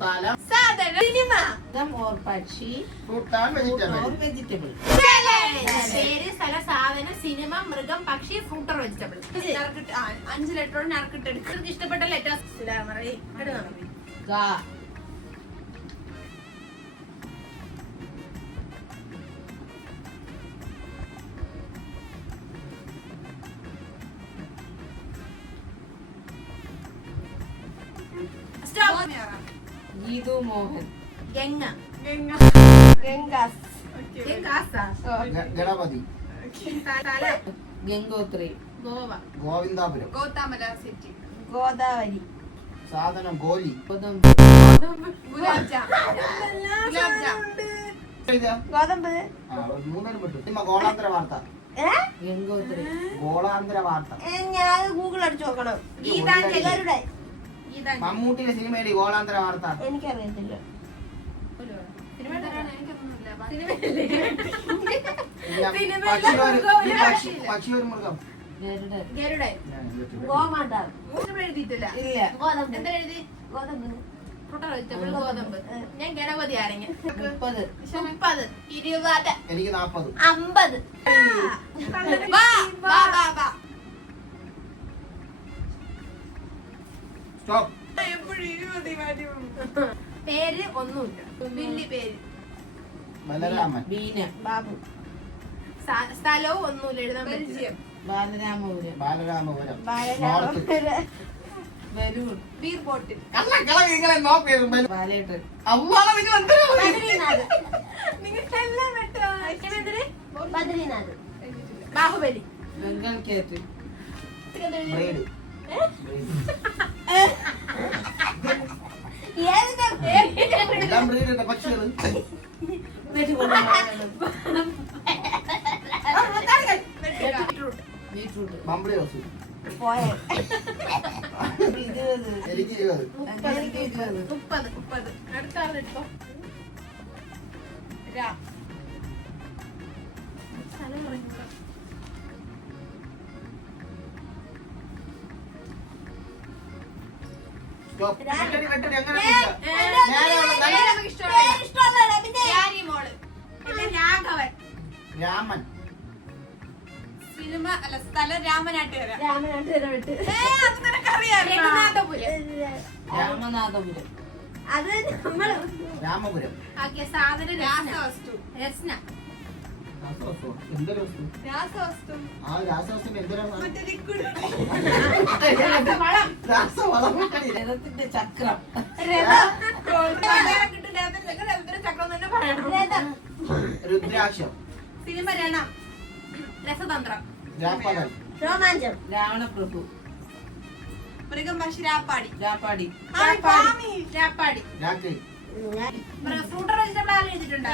സ്ഥലം, സാധനം, cinema, or പക്ഷി, ഫ്രൂട്ട് ആൻഡ് വെജിറ്റബിൾ. വെജിറ്റബിൾ. പേര്, സ്ഥലം, സാധനം, സിനിമ, മൃഗം, പക്ഷി, ഫ്രൂട്ട് ഓർ വെജിറ്റബിൾ. 5 ലെറ്ററോട് നറുക്കിട്ട് എടുക്കും. ഇഷ്ടപ്പെട്ട ലെറ്റേഴ്സ് ഗ, ഗീതു മോഹൻ, ഗംഗ, ഗംഗാസ്, ഗണപതി, ഗംഗോത്രി, ഗോവ, ഗോവിന്ദാപുരം, ഗോതാമല സിറ്റി, ഗോദാവരി, സാധനം, ഗോലി. ഗോതമ്പ്, ഗുലാബ് ജാം, ഗോതമ്പ്, മൂന്നെണ്ണം വിട്ടു. സിനിമ ഗോളാന്തര വാർത്ത. ഗംഗോത്രി, ഗോളാന്തര വാർത്ത. ഞാൻ ഗൂഗിൾ അടിച്ചു നോക്കണം. ഗീതാഞ്ജലി, മമ്മൂട്ടിയുടെ സിനിമയിലെ ഗോളാന്തര വാർത്ത. എനിക്കറിയത്തില്ല. പക്ഷി ഒരു മൃഗം. ഗരുഡൻ, ഗോമാതാ ഇല്ല, എന്താ എഴുതി? ഗോതമ്പ്, ഗോതമ്പ്. ഞാൻ ഗണപതി ആണെങ്കിൽ 30, 30, 20, എനിക്ക് 40. 50. സ്റ്റോപ്പ്. പേര് ഒന്നുമില്ല. വലിയ പേര് ബലരാമൻ, ബീന, ബാബു, സ്ഥലവും ഒന്നുമില്ല. എഴുതാൻ പറ്റില്ല. Balaramapuram, Balaramapuram, Balaramapuram, balloon, beer bottle, Balettan, നിങ്ങൾക്കെല്ലാം ബദ്രീനാഥ്, ബാഹുബലി, ബംഗാൾ കേറ്റ്, ബ്രേഡ്. എല്ലാം ബ്രീഡ് പക്ഷികൾ. ബീട്രൂട്ട്, മമ്പിളി ഹൗസ്. പോയ, എനിക്ക് 20. 30. അടുത്ത ആളിട്ടോ. സ്ഥലം പറയുക. സ്റ്റോപ്പ്. വെട്ടടി, വെട്ടടി, അങ്ങനെ മോള്, പിന്നെ രാഘവൻ, രാമൻ, സിനിമ അല്ല സ്ഥലം രാമനാട്ടുകര. രാമനാട്ടുകര വിട്ട്, അത് നിനക്കറിയാം. രഘുനാഥപുരം. രാമനാഥപുരം, അത് നമ്മള് രാമപുരം. ആക്കിയ സാധനം രാസവസ്തു. രസ്ന, രാസവസ്തു. എന്തൊരു വസ്തു? രാസവസ്തു, ആ രാസവസ്തു എന്തിനാണ്? മറ്റേ ലിക്വിഡ്. രാസവളം. രഥത്തിന്റെ ചക്രം, ചക്രം തന്നെ പറയണം. രുദ്രാക്ഷം, സിനിമ രണം, രസതന്ത്രം, രാപ്പകൽ, രോമാഞ്ചം, രാവണപ്രഭു, മൃഗം പക്ഷി, രാപ്പാടി, രാപ്പാടി, രാപ്പാടി. രാത്രി, ഫ്രൂട്ട് വെജിറ്റബിൾ ആരും എഴുതിയിട്ടുണ്ടോ?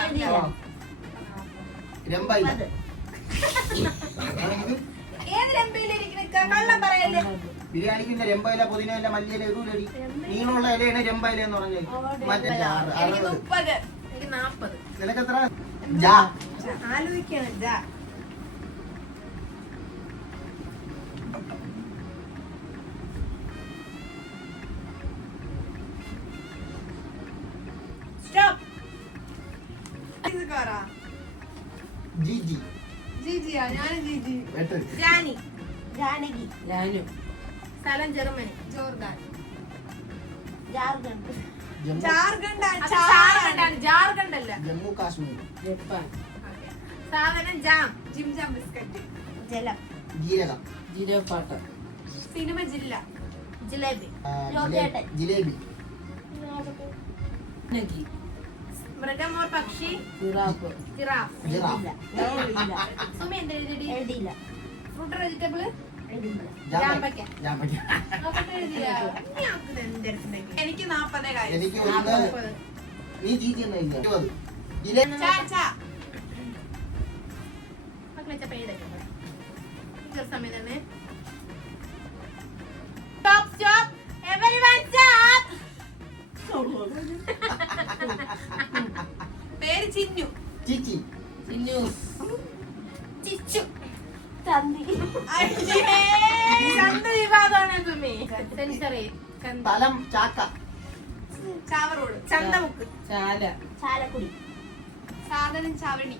രമ്പയില. ഏത് രമ്പയിലിരിക്കുന്ന കള്ളം പറയല്ലേ? ബിരിയാണിക്കിന്റെ രമ്പയില, പുതിനയില, മല്ലിയില, ഇരുളടി. നീളമുള്ള ഇലയാണ് രമ്പയില എന്ന് പറഞ്ഞത്. മറ്റേ എനിക്ക് 30, എനിക്ക് 40. നിനക്ക് എത്ര? ജാ. ആലോചിക്കണം. സ്റ്റോപ്പ്. ജിജി. ജിജിയാ, ഞാൻ ജിജി. വെട്ട്. ജാനി, ജാനകി, ജാനു, സ്ഥലം ജർമ്മനി, ജോർദാൻ, ജാർഖണ്ഡ്, ജാർഖണ്ഡ് അല്ല, ജമ്മു കാശ്മീർ, ജപ്പാൻ, സാധനം ജാം, ജിം ജാം ബിസ്ക്കറ്റ്, ജലം, ജീരകം, ജീരകപ്പാട്ട, സിനിമ ജില്ല, ജിലേബി, ജിലേബി, നഗി, മൃഗം ഓർ പക്ഷി, ജിറാഫ്, ജിറാഫ്. എഴുതിയില്ല, സുമി എന്ത് എഴുതി? എഴുതിയില്ല, ഫ്രൂട്ട് വെജിറ്റബിൾ, എഴുതിയില്ല, ജാമ്പയ്ക്ക. ജാമ്പയ്ക്ക. നോക്കട്ടെ എഴുതിയാ? ഇനി എന്തെടുത്തിട്ടുണ്ടെങ്കിൽ. എനിക്ക് 40 കാര്യം. എനിക്ക് 40. നീ ജിജി എന്നാ ഇല്ല. 20. ജിലേബി. മക്കളെ ചപ്പ എഴുതട്ടെ. ഈ സമയം തന്നെ. Stop, stop. Everyone stop. പേര് ചിന്നു, ചിച്ചി, ചിന്നൂസ്, ചിച്ചു, ചന്തി, ചന്ത വിവാദമാണ്. സെഞ്ചുറി, സ്ഥലം ചാക്ക, ചാവറോഡ്, ചന്തമുക്ക്. ചാല. ചാലക്കുടി. സാധനം ചവണി.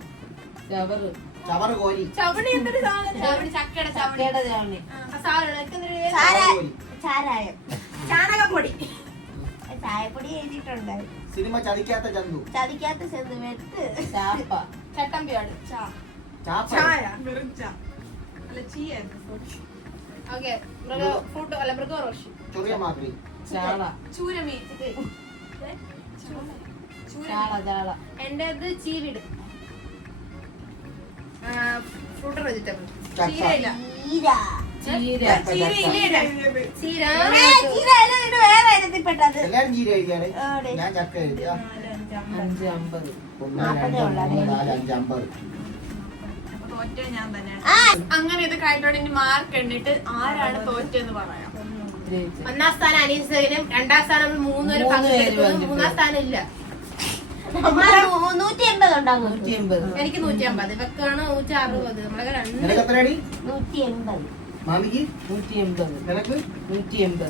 ചവറ്. ചവറ് കോരി. ചവണി എന്തൊരു സാധനം? ചവണി ചക്കയുടെ ചവണി. ചക്കയുടെ ചവണി. ആ സാധനം എനിക്കെന്തൊരു ചാര- കോരി. ചാരായം. ചാണകപ്പൊടി. ചായപ്പൊടി എഴുതിയിട്ടുണ്ട്. സിനിമ ചതിക്കാത്ത ചന്തു. ചതിക്കാത്ത ചെന്ന് വെട്ട്. ചാപ്പ. ചട്ടമ്പിയാട്. ചാപ്പ. ചായ. വെറും ചാ. അല്ല ചീയായിരുന്നു. ഓക്കെ. ഫ്രൂട്ട് അല്ല മൃഗറോഷി. ചൊറിയ മാത്രി. ചാള. ചൂരമീൻ. ചാള ചാള. എന്റേത് ചീവിട്. Fruit vegetable. ചക്ക. ചീരയില്ല. ചീര. ചീര. ചീര ഇല്ല. ചീര. ചീര ഇത് വേറെ എഴുതിപ്പെട്ടത്. എല്ലാരും ജീര എഴുതിയാടെ. ആടെ. ഞാൻ ചക്ക എഴുതിയ 5.50. 1 2 3 4 5 50. അപ്പൊ തോറ്റ ഞാൻ തന്നെയാണ്. ആ. അങ്ങനെ ഇത് കഴിഞ്ഞിട്ട് മാർക്ക് എണ്ണിട്ട് ആരാണ് തോറ്റെന്ന് പറയാം. ജയിച്ചു. ഒന്നാം സ്ഥാനം അനീസനും രണ്ടാം സ്ഥാനം മൂന്നുപേര് മൂന്ന് പേര് പങ്കെടുത്തു. പങ്കെടുത്തു. മൂന്നാം സ്ഥാനം ഇല്ല. 180 ഉണ്ടാകും. 180. എനിക്ക് 150. ഇവക്കാണ് 160. നമ്മളൊക്കെ നിനക്ക് എത്രയാടി? 180. മാമിക്ക് 180. നിനക്ക് 180.